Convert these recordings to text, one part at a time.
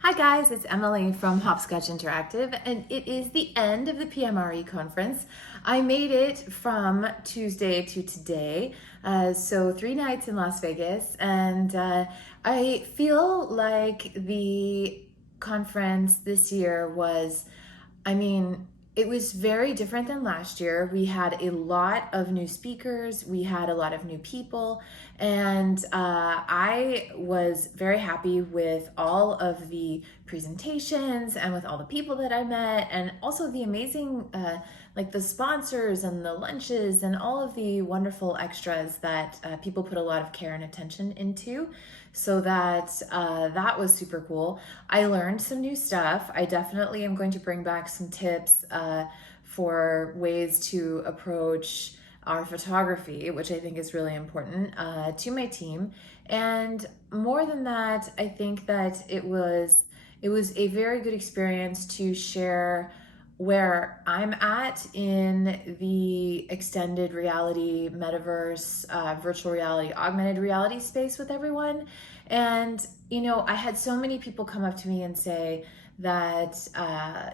Hi guys, it's Emily from Hopscotch Interactive, and it is the end of the PMRE conference. I made it from Tuesday to today, so 3 nights in Las Vegas, and I feel like the conference this year was, I mean, it was very different than last year. We had a lot of new speakers, we had a lot of new people, and I was very happy with all of the presentations and with all the people that I met, and also the amazing, like the sponsors and the lunches and all of the wonderful extras that people put a lot of care and attention into. So that was super cool. I learned some new stuff. I definitely am going to bring back some tips for ways to approach our photography, which I think is really important to my team. And more than that, I think that it was a very good experience to share where I'm at in the extended reality, metaverse, virtual reality, augmented reality space with everyone. And, I had so many people come up to me and say that,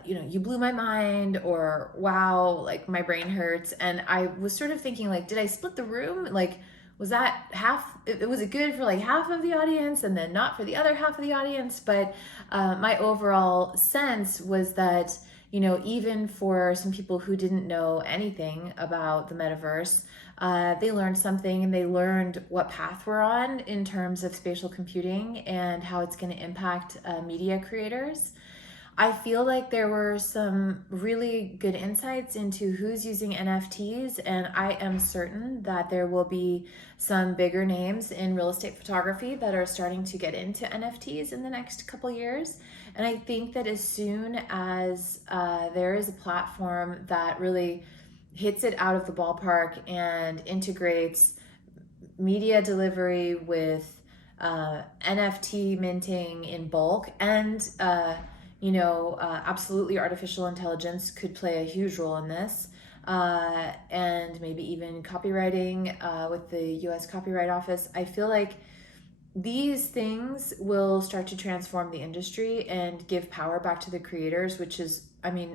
you blew my mind, or wow, like my brain hurts. And I was sort of thinking, like, did I split the room? Like, was that half, was it good for like half of the audience and then not for the other half of the audience? But my overall sense was that, even for some people who didn't know anything about the metaverse, they learned something, and they learned what path we're on in terms of spatial computing and how it's going to impact media creators. I feel like there were some really good insights into who's using NFTs, and I am certain that there will be some bigger names in real estate photography that are starting to get into NFTs in the next couple years. And I think that as soon as there is a platform that really hits it out of the ballpark and integrates media delivery with NFT minting in bulk, and absolutely artificial intelligence could play a huge role in this, and maybe even copywriting with the US Copyright Office. I feel like these things will start to transform the industry and give power back to the creators, which is,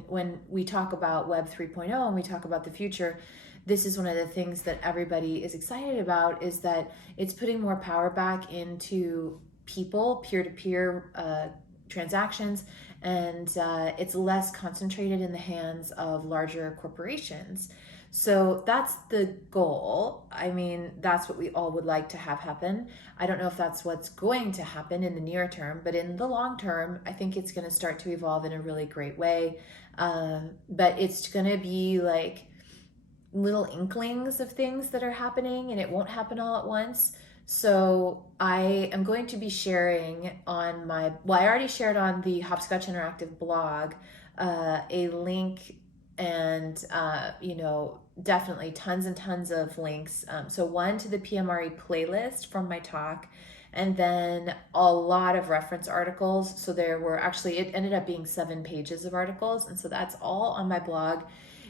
when we talk about Web 3.0 and we talk about the future, this is one of the things that everybody is excited about, is that it's putting more power back into people, peer-to-peer transactions, and it's less concentrated in the hands of larger corporations. So that's the goal. That's what we all would like to have happen. I don't know if that's what's going to happen in the near term, but in the long term, I think it's going to start to evolve in a really great way. But it's going to be like little inklings of things that are happening, and it won't happen all at once. So I am going to be sharing on I already shared on the Hopscotch Interactive blog a link, and definitely tons and tons of links. So one to the PMRE playlist from my talk, and then a lot of reference articles. So there were actually, it ended up being 7 pages of articles, and so that's all on my blog.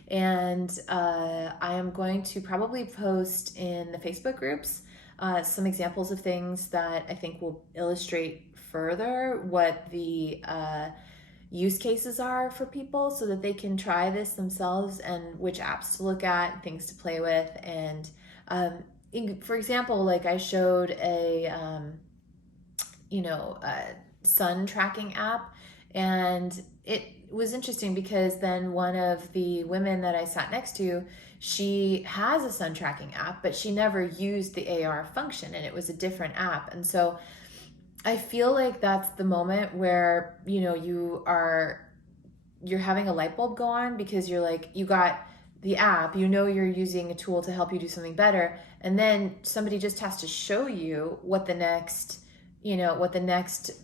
And I am going to probably post in the Facebook groups some examples of things that I think will illustrate further what the use cases are for people, so that they can try this themselves, and which apps to look at, things to play with. And for example, like I showed a sun tracking app, and it was interesting because then one of the women that I sat next to, she has a sun tracking app, but she never used the AR function, and it was a different app. And so I feel like that's the moment where, you're having a light bulb go on, because you're like, you got the app, you're using a tool to help you do something better, and then somebody just has to show you what the next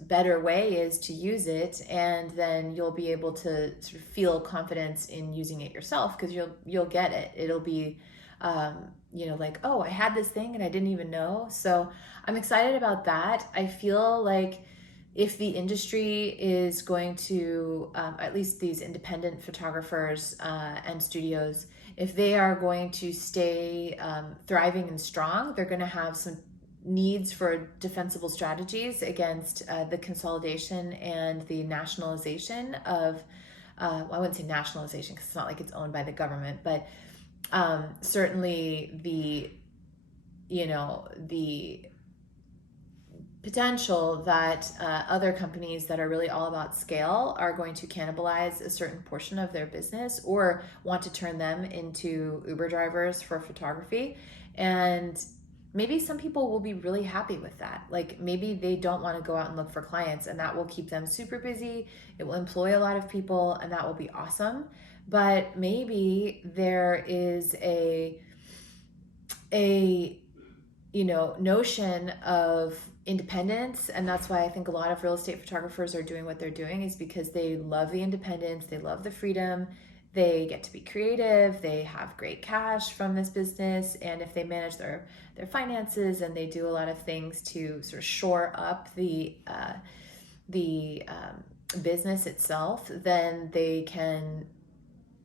better way is to use it, and then you'll be able to sort of feel confidence in using it yourself, because you'll get it. It'll be like, oh, I had this thing and I didn't even know. So I'm excited about that. I feel like if the industry is going to, at least these independent photographers and studios, if they are going to stay thriving and strong, they're going to have some needs for defensible strategies against the consolidation and the nationalization of, well, I wouldn't say nationalization because it's not like it's owned by the government, but certainly the, the potential that other companies that are really all about scale are going to cannibalize a certain portion of their business or want to turn them into Uber drivers for photography. And maybe some people will be really happy with that. Like maybe they don't want to go out and look for clients, and that will keep them super busy. It will employ a lot of people, and that will be awesome. But maybe there is a notion of independence, and that's why I think a lot of real estate photographers are doing what they're doing, is because they love the independence, they love the freedom, they get to be creative, they have great cash from this business, and if they manage their finances and they do a lot of things to sort of shore up the business itself, then they can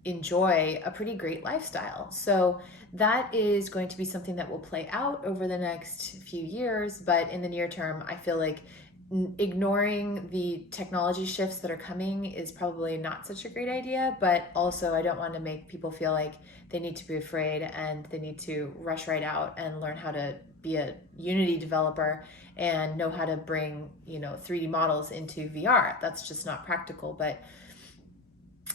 enjoy a pretty great lifestyle. So that is going to be something that will play out over the next few years. But in the near term, I feel like ignoring the technology shifts that are coming is probably not such a great idea. But also, I don't want to make people feel like they need to be afraid and they need to rush right out and learn how to be a Unity developer and know how to bring 3D models into VR. That's just not practical. But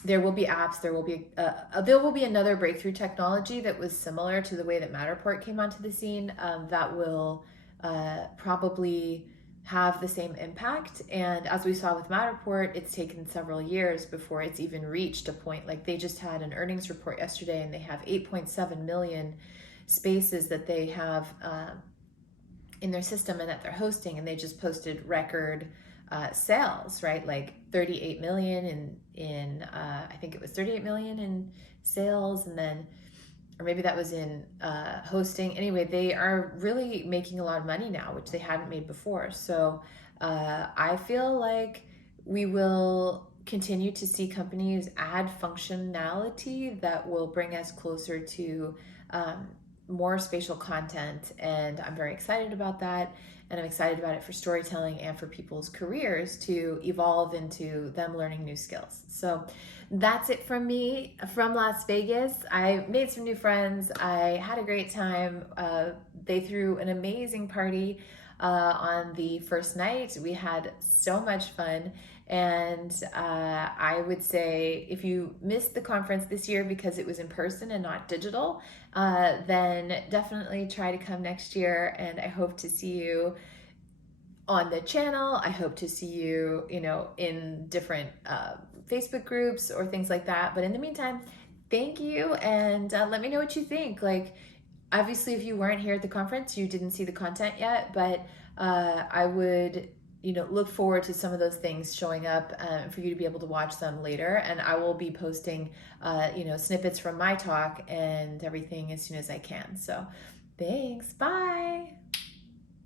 there will be apps, there will be another breakthrough technology that was similar to the way that Matterport came onto the scene, that will probably have the same impact. And as we saw with Matterport, it's taken several years before it's even reached a point. Like they just had an earnings report yesterday, and they have 8.7 million spaces that they have in their system and that they're hosting, and they just posted record sales, right? Like 38 million in I think it was 38 million in sales, and then, or maybe that was in hosting. Anyway, they are really making a lot of money now, which they hadn't made before. So I feel like we will continue to see companies add functionality that will bring us closer to more spatial content, and I'm very excited about that. And I'm excited about it for storytelling and for people's careers to evolve into them learning new skills. So that's it from me from Las Vegas. I made some new friends. I had a great time. They threw an amazing party on the first night. We had so much fun. And I would say if you missed the conference this year because it was in person and not digital, then definitely try to come next year. And I hope to see you on the channel. I hope to see you, in different Facebook groups or things like that. But in the meantime, thank you. And let me know what you think. Like, obviously, if you weren't here at the conference, you didn't see the content yet, but I would look forward to some of those things showing up for you to be able to watch them later. And I will be posting, snippets from my talk and everything as soon as I can. So thanks. Bye.